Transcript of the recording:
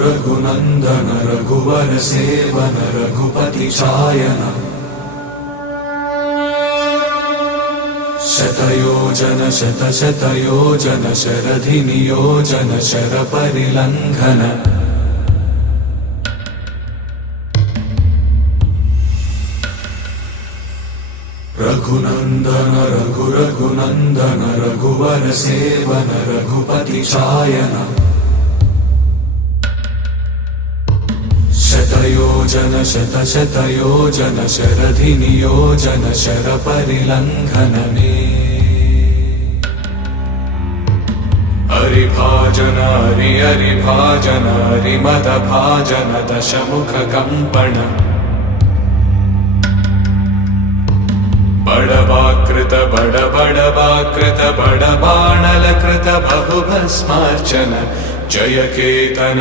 रघुनंदन रघुवर seven Raghupati चायन शतयोजन शतशतयोजन शरधि नियोजन sir परिलंघन Raghunandan Raghunandan रघुवर seven Raghupati चायन शतयोजन शतशतयोजन शरधि नियोजन sir परिलंघन हरिभाजन हरिभाजन हरिमद भाजन दशमुख कंपन बड़वाकृत बड़बाणल कृत बहुभस्मार्चन जय केतन